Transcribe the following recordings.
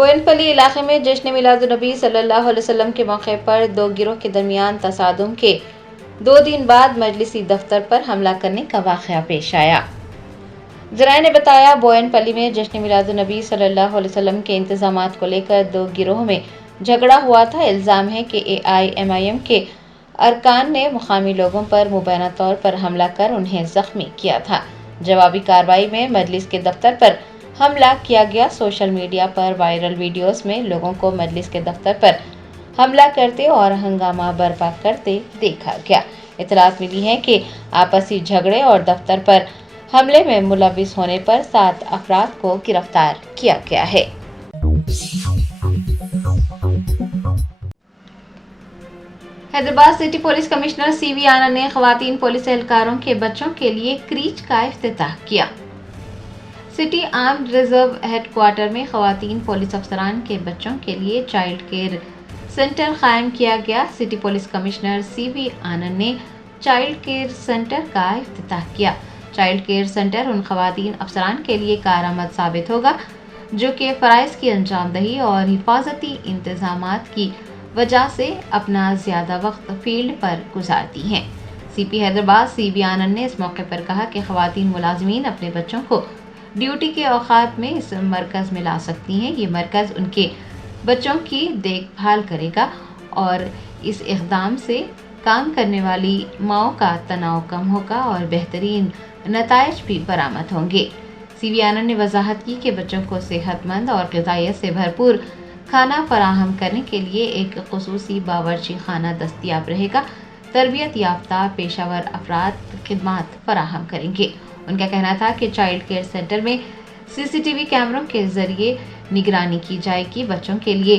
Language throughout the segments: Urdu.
بوئن پلی علاقے میں جشن میلاد النبی صلی اللہ علیہ وسلم کے موقع پر دو گروہ کے درمیان تصادم کے 2 دن بعد مجلسی دفتر پر حملہ کرنے کا واقعہ پیش آیا۔ ذرائع نے بتایا، بوئن پلی میں جشن میلاد النبی صلی اللہ علیہ وسلم کے انتظامات کو لے کر 2 گروہوں میں جھگڑا ہوا تھا۔ الزام ہے کہ AIMIM کے ارکان نے مقامی لوگوں پر مبینہ طور پر حملہ کر انہیں زخمی کیا تھا۔ جوابی کارروائی میں مجلس کے دفتر پر حملہ کیا گیا۔ سوشل میڈیا پر وائرل ویڈیوز میں لوگوں کو مجلس کے دفتر پر حملہ کرتے اور ہنگامہ برپا کرتے دیکھا گیا۔ اطلاعات ملی ہیں کہ آپسی جھگڑے اور دفتر پر حملے میں ملوث ہونے پر 7 افراد کو گرفتار کیا گیا ہے۔ Hyderabad city police commissioner CV آنند نے خواتین پولیس اہلکاروں کے بچوں کے لیے کریچ کا افتتاح کیا۔ City armed reserve head quarter میں خواتین پولیس افسران کے بچوں کے لیے چائلڈ کیئر سینٹر قائم کیا گیا۔ سٹی پولیس کمشنر CV آنند نے چائلڈ کیئر سینٹر کا افتتاح کیا۔ چائلڈ کیئر سینٹر ان خواتین افسران کے لیے کارآمد ثابت ہوگا جو کہ فرائض کی انجام دہی اور حفاظتی انتظامات کی وجہ سے اپنا زیادہ وقت فیلڈ پر گزارتی ہیں۔ CP حیدرآباد CV آنند نے اس موقع پر کہا کہ خواتین ملازمین اپنے بچوں کو ڈیوٹی کے اوقات میں اس مرکز میں لا سکتی ہیں۔ یہ مرکز ان کے بچوں کی دیکھ بھال کرے گا اور اس اقدام سے کام کرنے والی ماؤں کا تناؤ کم ہوگا اور بہترین نتائج بھی برآمد ہوں گے۔ CV آنند نے وضاحت کی کہ بچوں کو صحت مند اور غذائیت سے بھرپور کھانا فراہم کرنے کے لیے ایک خصوصی باورچی خانہ دستیاب رہے گا۔ تربیت یافتہ پیشہ ور افراد خدمات فراہم کریں گے۔ ان کا کہنا تھا کہ چائلڈ کیئر سینٹر میں CCTV کیمروں کے ذریعے نگرانی کی جائے گی۔ بچوں کے لیے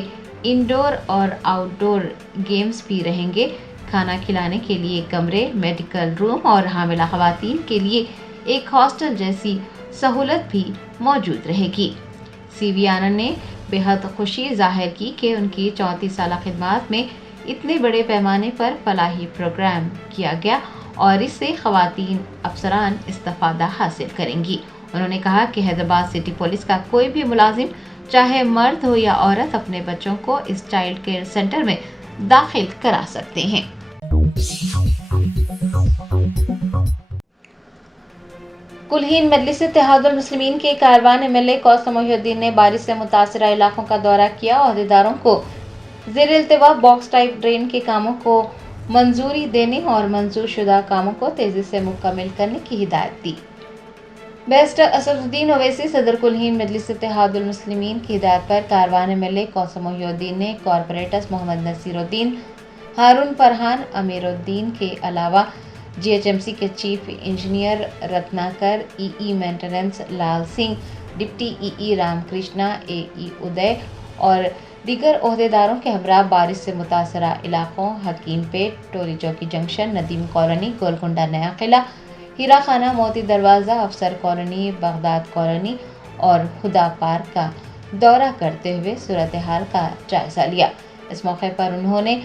انڈور اور آؤٹ ڈور گیمز بھی رہیں گے۔ کھانا کھلانے کے لیے کمرے، میڈیکل روم اور حاملہ خواتین کے لیے ایک ہاسٹل جیسی سہولت بھی موجود رہے گی۔ CV آنند نے بے حد خوشی ظاہر کی کہ ان کی 34 سالہ خدمات میں اتنے بڑے پیمانے پر فلاحی پروگرام کیا گیا اور اس سے خواتین افسران استفادہ حاصل کریں گی۔ انہوں نے کہا کہ حیدرآباد سٹی پولیس کا کوئی بھی ملازم چاہے مرد ہو یا عورت اپنے بچوں کو اس چائلڈ کیئر سینٹر میں داخل کرا سکتے ہیں۔ کلہین مجلس اتحاد المسلمین کے کاروان MLA کوثر محی الدین نے بارش سے متاثرہ علاقوں کا دورہ کیا۔ عہدیداروں کو زیر التواء باکس ٹائپ ڈرین کے کاموں کو منظوری دینے اور منظور شدہ کاموں کو تیزی سے مکمل کرنے کی ہدایت دی۔ بیرسٹر اسد الدین اویسی صدر کلہین مجلس اتحاد المسلمین کی ہدایت پر کاروان MLA کوثر محی الدین نے کارپوریٹرز محمد نصیر الدین، ہارون فرحان، امیر الدین کے علاوہ GHMC کے chief engineer Ratnakar, EE maintenance لال Singh, deputy EE Ram Krishna, AE ادے اور دیگر عہدیداروں کے ہمراہ بارش سے متاثرہ علاقوں حکیم پیٹ، ٹوری چوکی جنکشن، ندیم کالونی، گولکنڈہ نیا قلعہ، ہیرا خانہ، موتی دروازہ، افسر کالونی، بغداد کالونی اور خدا پارک کا دورہ کرتے ہوئے صورتحال کا جائزہ لیا۔ اس موقع پر انہوں نے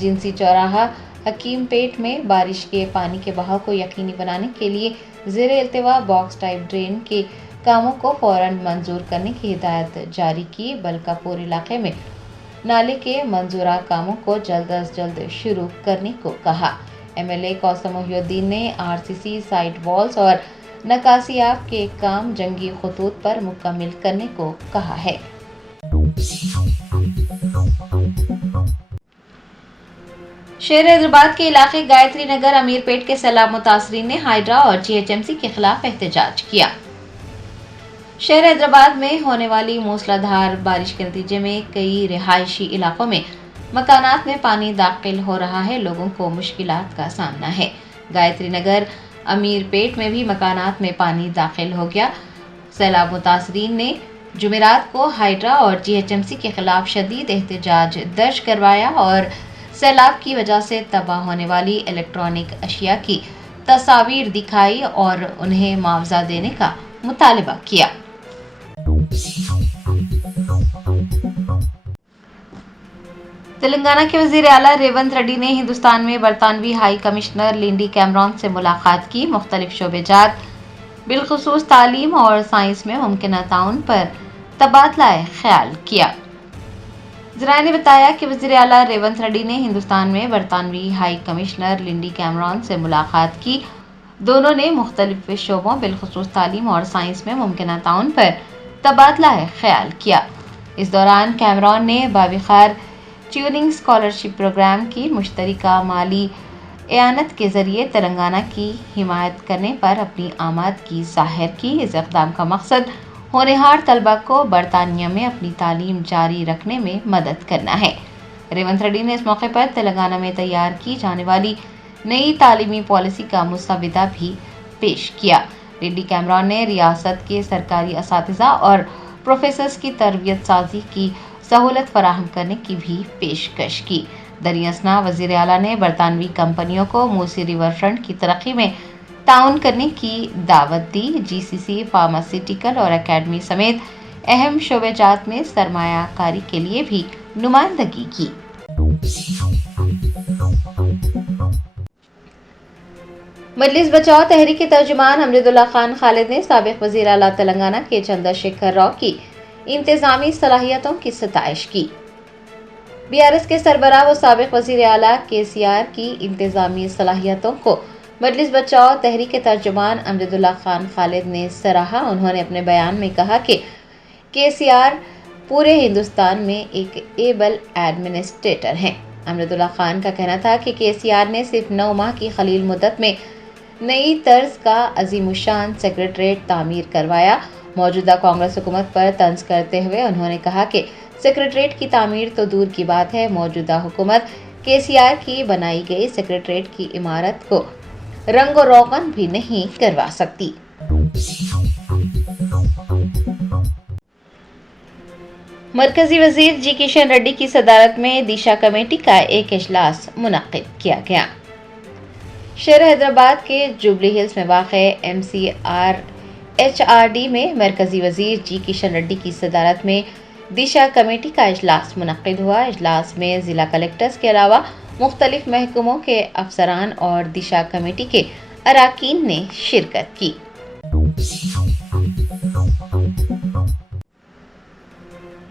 جنسی چوراہا حکیم پیٹ میں بارش کے پانی کے بہاؤ کو یقینی بنانے کے لیے زیر التواء باکس ٹائپ ڈرین کے کاموں کو فوراً منظور کرنے کی ہدایت جاری کی۔ بلکاپور علاقے میں نالے کے منظورہ کاموں کو جلد از جلد شروع کرنے کو کہا۔ MLA کوثر محی الدین نے RCC سائٹ والز اور نکاسیاب کے کام جنگی خطوط پر مکمل کرنے کو کہا ہے۔ شہر حیدرآباد کے علاقے گایتری نگر، امیر پیٹ کے سیلاب متاثرین نے ہائیڈرا اور GHMC کے خلاف احتجاج کیا۔ شہر حیدرآباد میں ہونے والی موسلا دھار بارش کے نتیجے میں کئی رہائشی علاقوں میں مکانات میں پانی داخل ہو رہا ہے۔ لوگوں کو مشکلات کا سامنا ہے۔ گایتری نگر، امیر پیٹ میں بھی مکانات میں پانی داخل ہو گیا۔ سیلاب متاثرین نے جمعرات کو ہائیڈرا اور GHMC کے خلاف شدید احتجاج درج کروایا اور سیلاب کی وجہ سے تباہ ہونے والی الیکٹرانک اشیاء کی تصاویر دکھائی اور انہیں معاوضہ دینے کا مطالبہ کیا۔ تلنگانہ کے وزیر اعلیٰ ریونت ریڈی نے ہندوستان میں برطانوی ہائی کمشنر لینڈی کیمرون سے ملاقات کی۔ مختلف شعبے جات بالخصوص تعلیم اور سائنس میں ممکنہ تعاون پر تبادلہ خیال کیا۔ ذرائع نے بتایا کہ وزیر اعلیٰ ریونت ریڈی نے ہندوستان میں برطانوی ہائی کمشنر لنڈی کیمرون سے ملاقات کی۔ دونوں نے مختلف شعبوں بالخصوص تعلیم اور سائنس میں ممکنہ تعاون پر تبادلہ خیال کیا۔ اس دوران کیمرون نے باوقار ٹیوننگ اسکالرشپ پروگرام کی مشترکہ مالی اعانت کے ذریعے تلنگانہ کی حمایت کرنے پر اپنی آماد کی ظاہر کی۔ اس اقدام کا مقصد ہونہار طلبہ کو برطانیہ میں اپنی تعلیم جاری رکھنے میں مدد کرنا ہے۔ ریونت ریڈی نے اس موقع پر تلنگانہ میں تیار کی جانے والی نئی تعلیمی پالیسی کا مسودہ بھی پیش کیا۔ لنڈی کیمرون نے ریاست کے سرکاری اساتذہ اور پروفیسرز کی تربیت سازی کی سہولت فراہم کرنے کی بھی پیشکش کی۔ دریں اثنا وزیر اعلیٰ نے برطانوی کمپنیوں کو موسی ریور فرنٹ کی ترقی میں تعاون کرنے کی دعوت دی۔ جی سی سی، فارماسیوٹیکل اور اکیڈمی سمیت اہم شعبہ جات میں سرمایہ کاری کے لیے بھی نمائندگی کی۔ مجلس بچاؤ تحریک کے ترجمان امجد اللہ خان خالد نے سابق وزیر اعلیٰ تلنگانہ کے چندر شیکھر راؤ کی انتظامی صلاحیتوں کی ستائش کی۔ بی آر ایس کے سربراہ و سابق وزیر اعلیٰ کے سی آر کی انتظامی صلاحیتوں کو مجلس بچاؤ تحریک کے ترجمان امجد اللہ خان خالد نے سراہا۔ انہوں نے اپنے بیان میں کہا کہ کے سی آر پورے ہندوستان میں ایک ایبل ایڈمنسٹریٹر ہیں۔ امجد اللہ خان کا کہنا تھا کہ کے سی آر نے صرف 9 ماہ کی قلیل مدت میں نئی طرز کا عظیم الشان سیکریٹریٹ تعمیر کروایا۔ موجودہ کانگریس حکومت پر طنز کرتے ہوئے انہوں نے کہا کہ سیکریٹریٹ کی تعمیر تو دور کی بات ہے، موجودہ حکومت کے سی آر کی بنائی گئی سیکریٹریٹ کی عمارت کو رنگ و روغن بھی نہیں کروا سکتی۔ مرکزی وزیر جی کشن ریڈی کی صدارت میں دیشا کمیٹی کا ایک اجلاس منعقد کیا گیا۔ شہر حیدرآباد کے جوبلی ہلز میں واقع M C R H R D میں مرکزی وزیر جی کشن ریڈی کی صدارت میں دیشا کمیٹی کا اجلاس منعقد ہوا۔ اجلاس میں ضلع کلکٹرز کے علاوہ مختلف محکموں کے افسران اور دیشا کمیٹی کے اراکین نے شرکت کی۔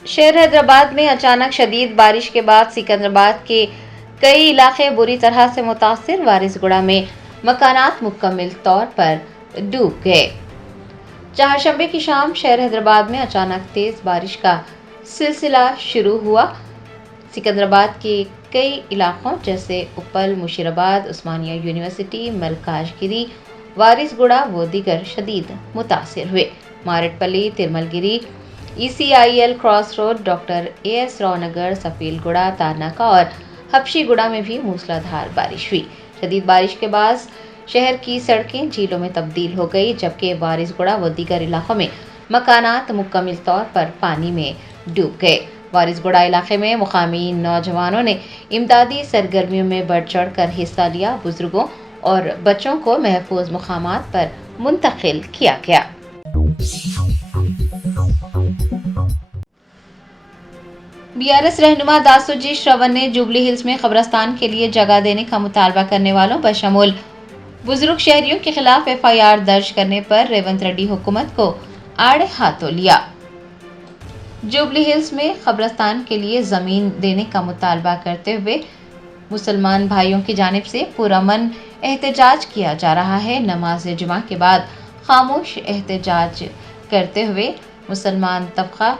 شہر حیدرآباد میں اچانک شدید بارش کے بعد سکندرآباد کے کئی علاقے بری طرح سے متاثر۔ وارث گڑھ میں مکانات مکمل طور پر ڈوب گئے۔ چہارشنبے کی شام شہر حیدرآباد میں اچانک تیز بارش کا سلسلہ شروع ہوا۔ سکندرآباد کے کئی علاقوں جیسے اپل، مشیرآباد، عثمانیہ یونیورسٹی، ملکاج گیری، وارث گڑھ و دیگر شدید متاثر ہوئے۔ مارٹ پلی، Tirumalgherry, E C I L cross road, doctor A S Rao Nagar, Safilguda, Tarnaka اور حبشی گڑھ میں بھی موسلادھار بارش ہوئی۔ شدید بارش کے بعد شہر کی سڑکیں جھیلوں میں تبدیل ہو گئی، جبکہ وارث گڑھ و دیگر علاقوں میں مکانات مکمل طور پر پانی میں ڈوب گئے۔ وارث گڑھ علاقے میں مقامی نوجوانوں نے امدادی سرگرمیوں میں بڑھ چڑھ کر حصہ لیا۔ بزرگوں اور بچوں کو محفوظ مقامات پر منتقل کیا گیا۔ بی آر ایس رہنما داسوجی شرون نے جوبلی ہلز میں قبرستان کے لیے جگہ دینے کا مطالبہ کرنے والوں بشمول بزرگ شہریوں کے خلاف ایف آئی آر درج کرنے پر ریونت ریڈی حکومت کو آڑے ہاتھوں لیا۔ جوبلی ہلز میں قبرستان کے لیے زمین دینے کا مطالبہ کرتے ہوئے مسلمان بھائیوں کی جانب سے پرامن احتجاج کیا جا رہا ہے۔ نماز جمعہ کے بعد خاموش احتجاج کرتے ہوئے مسلمان طبقہ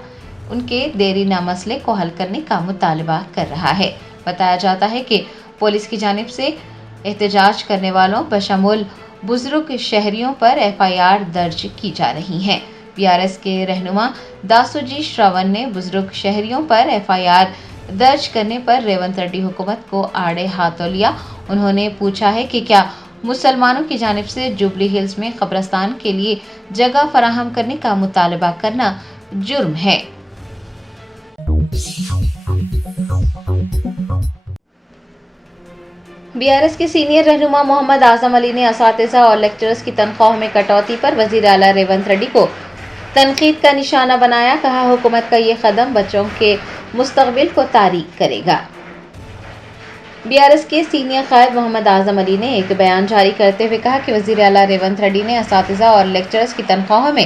ان کے دیرینہ مسئلے کو حل کرنے کا مطالبہ کر رہا ہے۔ بتایا جاتا ہے کہ پولیس کی جانب سے احتجاج کرنے والوں بشمول بزرگ شہریوں پر ایف آئی آر درج کی جا رہی ہیں۔ بی آر ایس کے رہنما داسوجی شرون نے بزرگ شہریوں پر ایف آئی آر درج کرنے پر ریونت ریڈی حکومت کو آڑے ہاتھوں لیا۔ انہوں نے پوچھا ہے کہ کیا مسلمانوں کی جانب سے جوبلی ہلز میں قبرستان کے لیے جگہ فراہم کرنے کا مطالبہ کرنا جرم ہے۔ بی آر ایس کے سینئر رہنما محمد اعظم علی نے اساتذہ اور لیکچررز کی تنخواہوں میں کٹوتی پر وزیر اعلیٰ ریونت ریڈی کو تنقید کا نشانہ بنایا۔ کہا حکومت کا یہ قدم بچوں کے مستقبل کو تاریک کرے گا۔ بی آر ایس کے سینئر قائد محمد اعظم علی نے ایک بیان جاری کرتے ہوئے کہا کہ وزیر اعلیٰ ریونت ریڈی نے اساتذہ اور لیکچررز کی تنخواہوں میں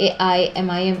AIMIM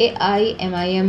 AIMIM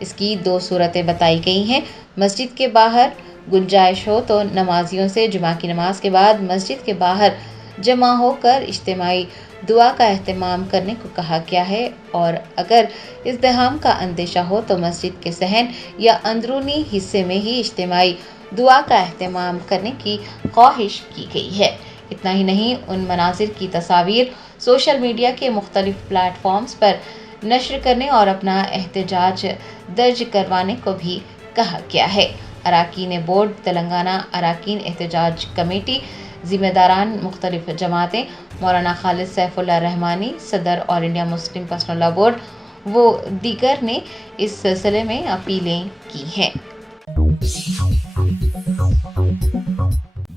اس کی 2 صورتیں بتائی گئی ہیں۔ مسجد کے باہر گنجائش ہو تو نمازیوں سے جمعہ کی نماز کے بعد مسجد کے باہر جمع ہو کر اجتماعی دعا کا اہتمام کرنے کو کہا گیا ہے، اور اگر ازدحام کا اندیشہ ہو تو مسجد کے صحن یا اندرونی حصے میں ہی اجتماعی دعا کا اہتمام کرنے کی خواہش کی گئی ہے۔ اتنا ہی نہیں، ان مناظر کی تصاویر سوشل میڈیا کے مختلف پلیٹ فارمز پر نشر کرنے اور اپنا احتجاج درج کروانے کو بھی کہا گیا ہے۔ اراکین بورڈ تلنگانہ اراکین احتجاج کمیٹی، ذمہ داران مختلف جماعتیں، مولانا خالد سیف اللہ رحمانی صدر all India Muslim personal law board و دیگر نے اس سلسلے میں اپیلیں کی ہیں۔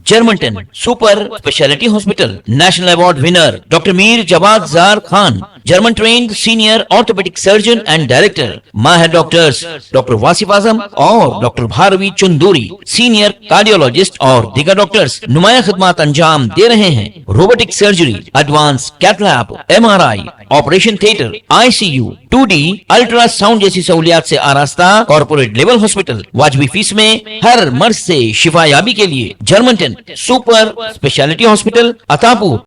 جرمنٹن super speciality hospital national award winner doctor Mir Jawad Zar Khan, German trained senior orthopaedic surgeon and director, ماہر ڈاکٹرز ڈاکٹر واصف اعظم اور doctor Bharavi Chanduri, senior cardiologist اور دیگر ڈاکٹرز نمایاں خدمات انجام دے رہے ہیں۔ Robotic surgery, advance cath lab, MRI، operation theatre, ICU، 2D ultra sound جیسی سہولیات سے آراستہ کارپوریٹ لیول ہاسپٹل، واجبی فیس میں ہر مرض سے شفا یابی کے لیے جرمنٹن سپر اسپیشلٹی ہاسپٹل عطاپور۔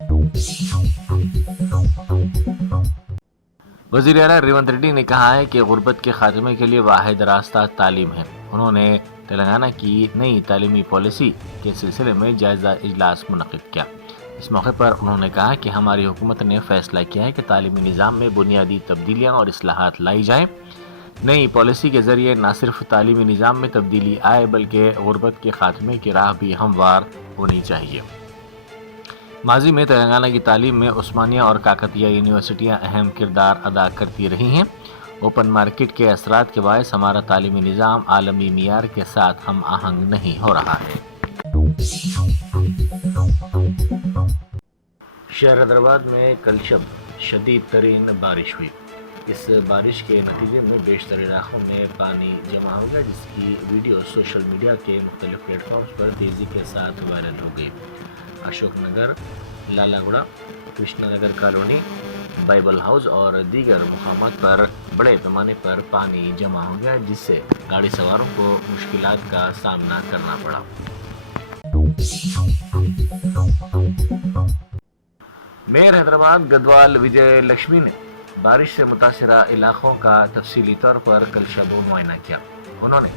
وزیر اعلیٰ ریونت ریڈی نے کہا ہے کہ غربت کے خاتمے کے لیے واحد راستہ تعلیم ہے۔ انہوں نے تلنگانہ کی نئی تعلیمی پالیسی کے سلسلے میں جائزہ اجلاس منعقد کیا۔ اس موقع پر انہوں نے کہا کہ ہماری حکومت نے فیصلہ کیا ہے کہ تعلیمی نظام میں بنیادی تبدیلیاں اور اصلاحات لائی جائیں۔ نئی پالیسی کے ذریعے نہ صرف تعلیمی نظام میں تبدیلی آئے بلکہ غربت کے خاتمے کی راہ بھی ہموار ہونی چاہیے۔ ماضی میں تلنگانہ کی تعلیم میں عثمانیہ اور کاکتیہ یونیورسٹیاں اہم کردار ادا کرتی رہی ہیں۔ اوپن مارکیٹ کے اثرات کے باعث ہمارا تعلیمی نظام عالمی معیار کے ساتھ ہم آہنگ نہیں ہو رہا ہے۔ شہر حیدرآباد میں کل شب شدید ترین بارش ہوئی۔ اس بارش کے نتیجے میں بیشتر علاقوں میں پانی جمع ہو گیا، جس کی ویڈیو سوشل میڈیا کے مختلف پلیٹ فارمز پر تیزی کے ساتھ وائرل ہو گئی۔ اشوک نگر، لالا گڑا، Krishna Nagar colony, Bible house اور دیگر مقامات پر بڑے پیمانے پر پانی جمع ہو گیا، جس سے گاڑی سواروں کو مشکلات کا سامنا کرنا پڑا۔ میئر حیدرآباد گدوال وجے لکشمی نے بارش سے متاثرہ علاقوں کا تفصیلی طور پر کل شب معائنہ کیا۔ انہوں نے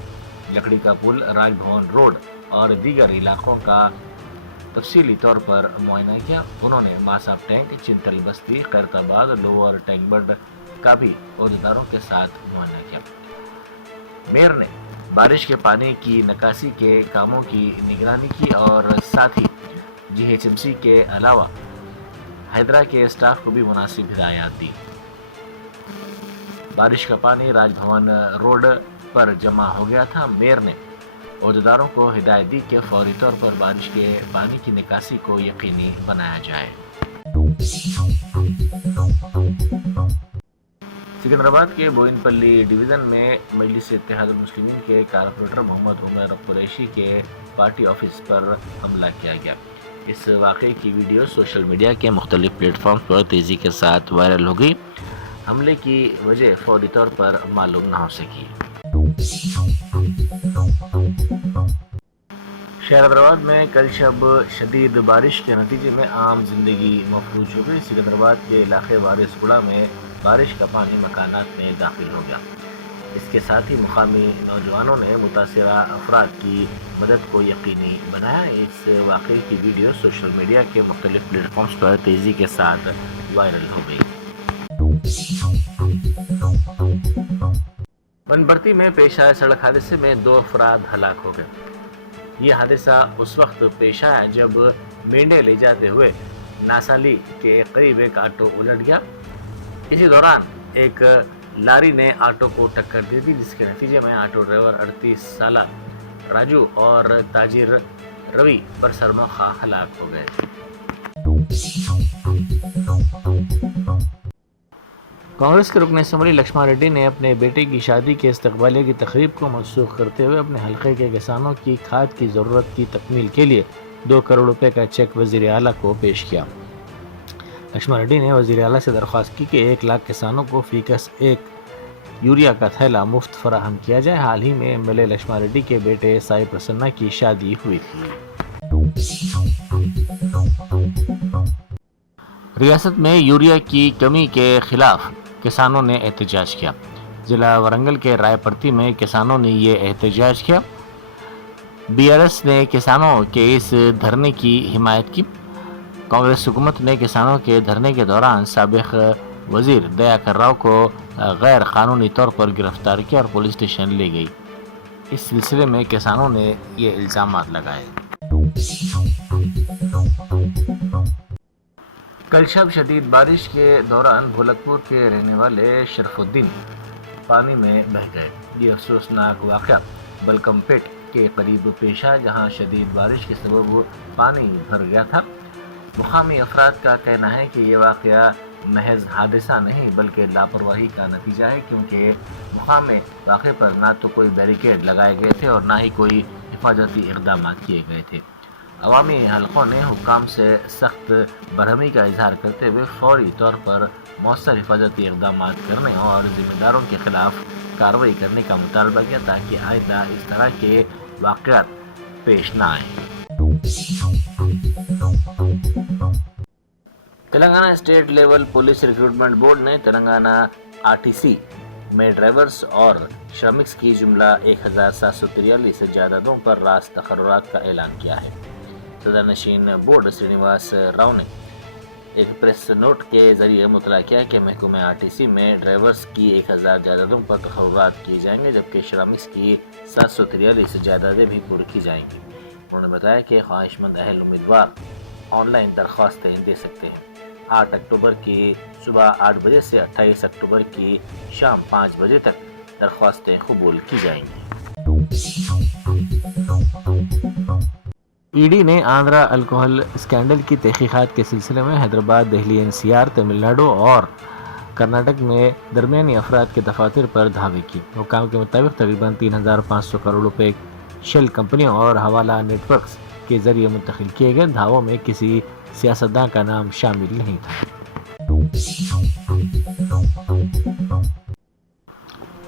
لکڑی کا پل، راج بھون روڈ اور دیگر علاقوں کا تفصیلی طور پر معائنہ کیا۔ انہوں نے ماساب ٹینک، چنتل بستی، خیرت آباد، لوور ٹینک بڈ کا بھی عہدیداروں کے ساتھ معائنہ کیا۔ میئر نے بارش کے پانی کی نکاسی کے کاموں کی نگرانی کی اور ساتھ ہی GHMC کے علاوہ ہیدرا کے اسٹاف کو بھی مناسب ہدایات دی۔ بارش کا پانی راج بھون روڈ پر جمع ہو گیا تھا۔ میئر نے عہدیداروں کو ہدایت دی کہ فوری طور پر بارش کے پانی کی نکاسی کو یقینی بنایا جائے۔ سکندرآباد کے بوئن پلی ڈویژن میں مجلس اتحاد المسلمین کے کارپوریٹر محمد عمر قریشی کے پارٹی آفس پر حملہ کیا گیا۔ اس واقعے کی ویڈیو سوشل میڈیا کے مختلف پلیٹ فارم پر تیزی کے ساتھ وائرل ہو گئی۔ حملے کی وجہ فوری طور پر معلوم نہ ہو سکی۔ شہر حیدرآباد میں کل شب شدید بارش کے نتیجے میں عام زندگی مفلوج ہو گئی۔ سکندرآباد کے علاقے وارث گڑا میں بارش کا پانی مکانات میں داخل ہو گیا۔ اس کے ساتھ ہی مقامی نوجوانوں نے متاثرہ افراد کی مدد کو یقینی بنایا۔ اس واقعے کی ویڈیو سوشل میڈیا کے مختلف پلیٹ فارمز پر تیزی کے ساتھ وائرل ہو گئی۔ بنبرتی میں پیش آئے سڑک حادثے میں 2 افراد ہلاک ہو گئے۔ یہ حادثہ اس وقت پیش آیا جب مینڈے لے جاتے ہوئے ناسالی کے قریب ایک آٹو الٹ گیا۔ اسی دوران ایک لاری نے آٹو کو ٹکر دے دی، جس کے نتیجے میں آٹو ڈرائیور 38 سالہ راجو اور تاجر روی برسرموخہ ہلاک ہو گئے۔ کانگریس کے رکن اسمبلی لکشمن ریڈی نے اپنے بیٹے کی شادی کے استقبالیہ کی تقریب کو منسوخ کرتے ہوئے اپنے حلقے کے کسانوں کی کھاد کی ضرورت کی تکمیل کے لیے 2 کروڑ روپے کا چیک وزیر اعلیٰ کو پیش کیا۔ لکشمن ریڈی نے وزیر اعلیٰ سے درخواست کی کہ 1 لاکھ کسانوں کو فی کس 1 یوریا کا تھیلا مفت فراہم کیا جائے۔ حال ہی میں M L A Lakshman Reddy کے بیٹے سائی پرسنہ کی شادی ہوئی تھی۔ ریاست میں یوریا کی کمی کے خلاف کسانوں نے احتجاج کیا۔ ضلع ورنگل کے رائے پرتی میں کسانوں نے یہ احتجاج کیا۔ بی آر ایس نے کسانوں کے اس دھرنے کی حمایت کی۔ کانگریس حکومت نے کسانوں کے دھرنے کے دوران سابق وزیر دیاکر راؤ کو غیر قانونی طور پر گرفتار کیا اور پولیس اسٹیشن لے گئی۔ اس سلسلے میں کسانوں نے یہ الزامات لگائے۔ کل شب شدید بارش کے دوران بھولک پور کے رہنے والے شرف الدین پانی میں بہہ گئے۔ یہ افسوسناک واقعہ بلکم پیٹ کے قریب پیش آیا، جہاں شدید بارش کے سبب پانی بھر گیا تھا۔ مقامی افراد کا کہنا ہے کہ یہ واقعہ محض حادثہ نہیں بلکہ لاپرواہی کا نتیجہ ہے، کیونکہ مقام واقع پر نہ تو کوئی بیریکیڈ لگائے گئے تھے اور نہ ہی کوئی حفاظتی اقدامات کیے گئے تھے۔ عوامی حلقوں نے حکام سے سخت برہمی کا اظہار کرتے ہوئے فوری طور پر مؤثر حفاظتی اقدامات کرنے اور ذمہ داروں کے خلاف کارروائی کرنے کا مطالبہ کیا تاکہ آئندہ اس طرح کے واقعات پیش نہ آئیں۔ Telangana state level police recruitment board نے تلنگانہ RTC میں ڈرائیورز اور شرمکس کی جملہ 1743 جائیدادوں پر راست تقررات کا اعلان کیا ہے۔ صدر نشین بورڈ سرینیواس راؤ نے ایک پریس نوٹ کے ذریعے مطلع کیا کہ محکمہ RTC میں ڈرائیورز کی 1000 جائیدادوں پر تقررات کیے جائیں گے، جبکہ شرمکس کی 743 جائیدادیں بھی پوری کی جائیں گی۔ انہوں نے بتایا کہ خواہش مند اہل امیدوار آن لائن درخواستیں دے سکتے ہیں۔ 8 اکتوبر کی صبح 8 بجے سے 28 اکتوبر کی شام 5 بجے تک درخواستیں قبول کی جائیں گی۔ ED نے آندھرا الکوہل اسکینڈل کی تحقیقات کے سلسلے میں حیدرآباد، دہلی، NCR، تمل ناڈو اور کرناٹک میں درمیانی افراد کے دفاتر پر دھاوے کی۔ حکام کے مطابق تقریباً 3500 کروڑ روپے شیل کمپنیوں اور حوالہ نیٹ ورکس کے ذریعے منتقل کیے گئے۔ دھاووں میں کسی سیاستدان کا نام شامل نہیں تھا۔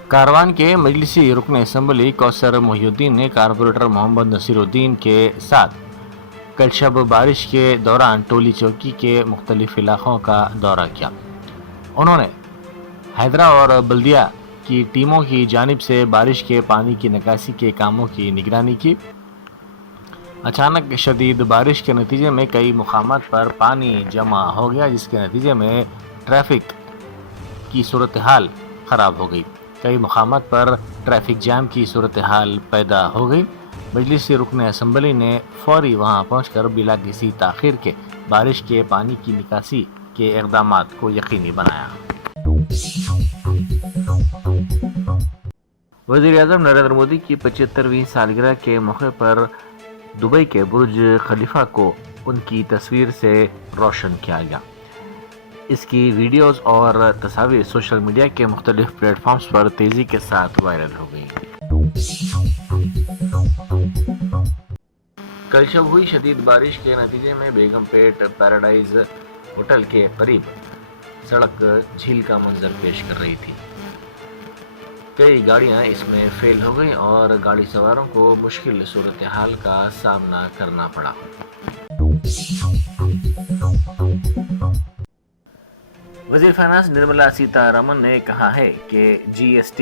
کاروان کے مجلسی رکن اسمبلی کوثر محی الدین نے کارپوریٹر محمد نصیر الدین کے ساتھ کل شب بارش کے دوران ٹولی چوکی کے مختلف علاقوں کا دورہ کیا۔ انہوں نے حیدرا اور بلدیہ کی ٹیموں کی جانب سے بارش کے پانی کی نکاسی کے کاموں کی نگرانی کی۔ اچانک شدید بارش کے نتیجے میں کئی مقامات پر پانی جمع ہو گیا، جس کے نتیجے میں ٹریفک کی صورتحال خراب ہو گئی۔ کئی مقامات پر ٹریفک جام کی صورتحال پیدا ہو گئی۔ مجلسی رکن اسمبلی نے فوری وہاں پہنچ کر بلا کسی تاخیر کے بارش کے پانی کی نکاسی کے اقدامات کو یقینی بنایا۔ وزیر اعظم نریندر مودی کی 75ویں سالگرہ کے موقع پر دبئی کے برج خلیفہ کو ان کی تصویر سے روشن کیا گیا۔ اس کی ویڈیوز اور تصاویر سوشل میڈیا کے مختلف پلیٹ فارمز پر تیزی کے ساتھ وائرل ہو گئی۔ کل شب ہوئی شدید بارش کے نتیجے میں بیگم پیٹ پیراڈائز ہوٹل کے قریب سڑک جھیل کا منظر پیش کر رہی تھی۔ کئی گاڑیاں اس میں فیل ہو گئیں اور گاڑی سواروں کو مشکل صورتحال کا سامنا کرنا پڑا۔ وزیر فائنانس نرملا سیتا رمن نے کہا ہے کہ GST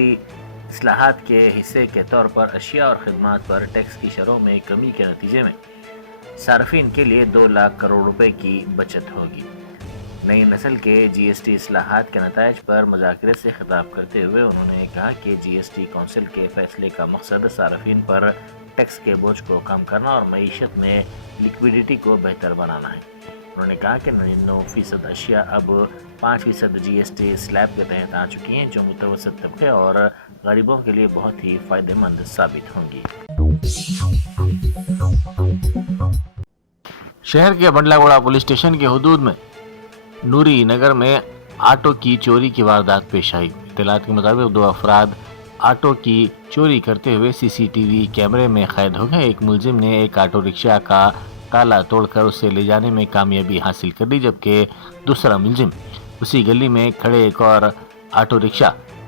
اصلاحات کے حصے کے طور پر اشیاء اور خدمات پر ٹیکس کی شرحوں میں کمی کے نتیجے میں صارفین کے لیے 2 لاکھ کروڑ روپے کی بچت ہوگی۔ نئی نسل کے GST اصلاحات کے نتائج پر مذاکرے سے خطاب کرتے ہوئے انہوں نے کہا کہ GST کونسل کے فیصلے کا مقصد صارفین پر ٹیکس کے بوجھ کو کم کرنا اور معیشت میں لیکویڈیٹی کو بہتر بنانا ہے۔ انہوں نے کہا کہ 99% اشیاء اب 5% GST سلیب کے تحت آ چکی ہیں، جو متوسط طبقے اور غریبوں کے لیے بہت ہی فائدہ مند ثابت ہوں گی۔ شہر کے بنڈلا گوڑا پولیس اسٹیشن کے حدود میں نوری نگر میں آٹو کی چوری کی واردات پیش آئی۔ اطلاعات کے مطابق 2 افراد آٹو کی چوری کرتے ہوئے CCTV کیمرے میں قید ہو گئے۔ ایک ملزم نے ایک آٹو رکشہ کا تالا توڑ کر اسے لے جانے میں کامیابی حاصل کر لی، جبکہ دوسرا ملزم اسی گلی میں کھڑے ایک اور آٹو رکشہ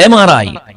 MRI,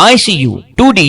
ICU, 2D